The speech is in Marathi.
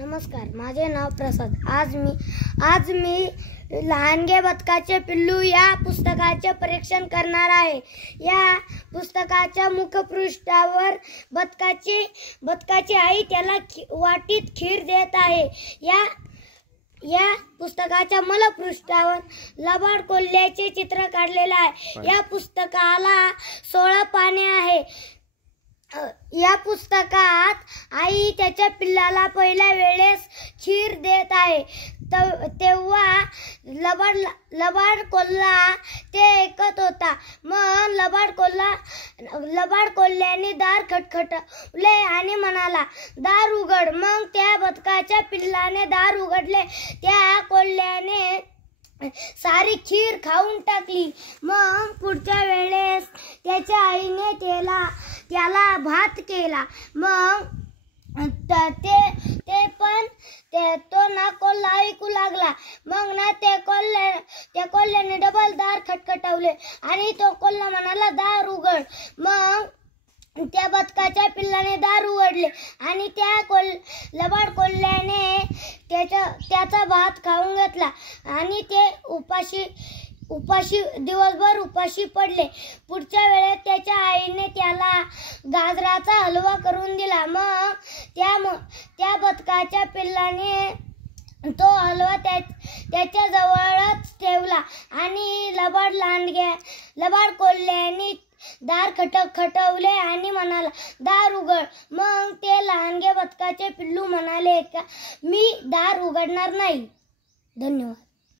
नमस्कार, माझे नाव प्रसाद। आज मी लहानगे बदकाचे पिल्लू या पुस्तकाचे परीक्षण करणार आहे। या पुस्तकाच्या मुखपृष्ठावर बदकाची आई त्याला वाटीत खीर देत आहे। या पुस्तकाच्या मलपृष्ठावर लबाड कोल्ह्याचे चित्र काढलेले आहे। या पुस्तकाला 16 पाने आहे। या पुस्तकात आई त्याच्या पिल्लाला पहिल्या वेळेस खीर देत आहे। तेव्हा लबाड कोल्हा ते ऐकत होता। मग लबाड कोल्ह्याने दार खटखटले आणि म्हणाला, दार उघड। मग त्या बदकाच्या पिल्लाने दार उघडले। त्या कोल्ह्याने सारी खीर खाऊन टाकली। मग पुढच्या वेळेस त्याच्या आईने त्याला भात केला। मग तो ना कोल्हा ऐकू लागला। मग ना त्या कोल्ह्याने डबल दार खटखटवले आणि तो कोल्हा म्हणाला, दार उघड। मग त्या बदकाच्या पिल्लाने दार उघडले आणि त्या लबाड कोल्ह्याने त्याचा भात खाऊन घेतला आणि ते दिवसभर उपाशी पडले। पुढच्या वेळेस त्याच्या आईने त्याला गाजराचा हलवा करून दिला। मग त्या बदकाच्या पिल्लाने तो हलवा त्याच्या जवळच ठेवला आणि लबाड कोल्ह्याने दार खटखटवले आणि म्हणाला, दार उघड। मग ते लहानगे बदकाचे पिल्लू म्हणाले, मी दार उघडणार नाही। धन्यवाद।